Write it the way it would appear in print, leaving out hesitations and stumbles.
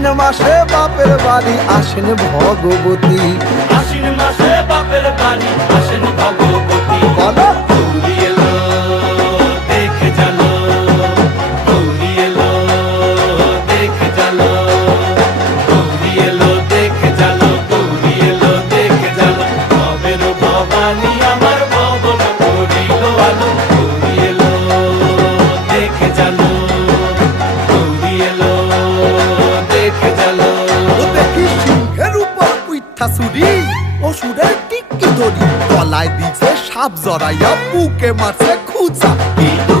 আশ্বিন মাসে বাপের বাড়ি আসেন ভগবতী। আশ্বিন মাসে বাপের বাড়ি আসেন ভগবতী। বলো গৌরী এলো দেখে জানো, গৌরী এলো দেখে জানো, গৌরী এলো দেখে জানো, গৌরী এলো দেখে জানো। ভবের ভবানী আমার ভবন করিল আলো। গৌরী এলো দেখে জানো, গৌরী এলো দেখে জানো। ও দেখি সিংহের উপর উইঠা চুরি, অসুরের টিকি ধরি গলায় দিছে সাপ জড়াইয়া বুকে মারছে খুঁচা। কিন্তু